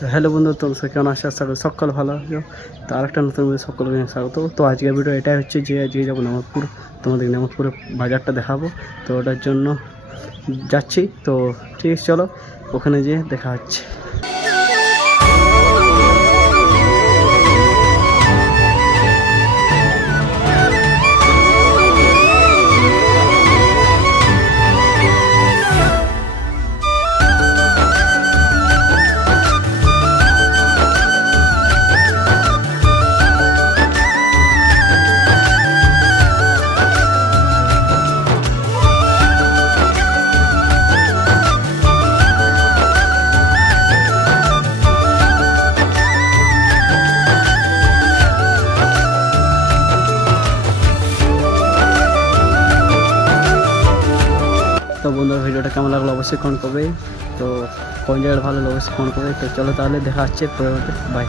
তো হ্যালো বন্ধু, তোমরা কেমন আছো? আশা করি সকল ভালো আছো। তো আরেকটা নতুন ভিডিও সকলকে স্বাগত। তো আজকের ভিডিও এটাই হচ্ছে যে আজকে যাবো নামতপুর, তোমাদের নামতপুরে বাজারটা দেখাবো। তো ওটার জন্য যাচ্ছি। তো ঠিক আছে, চলো ওখানে যেয়ে দেখা হচ্ছে। তো বন্ধুরা, ভিডিওটা কেমন লাগলো অবশ্যই কমেন্ট করবে। তো কোন জায়গাটা ভালো লাগলো অবশ্যই কমেন্ট করবে। তো চলো তাহলে দেখা হচ্ছে পরে, বাই।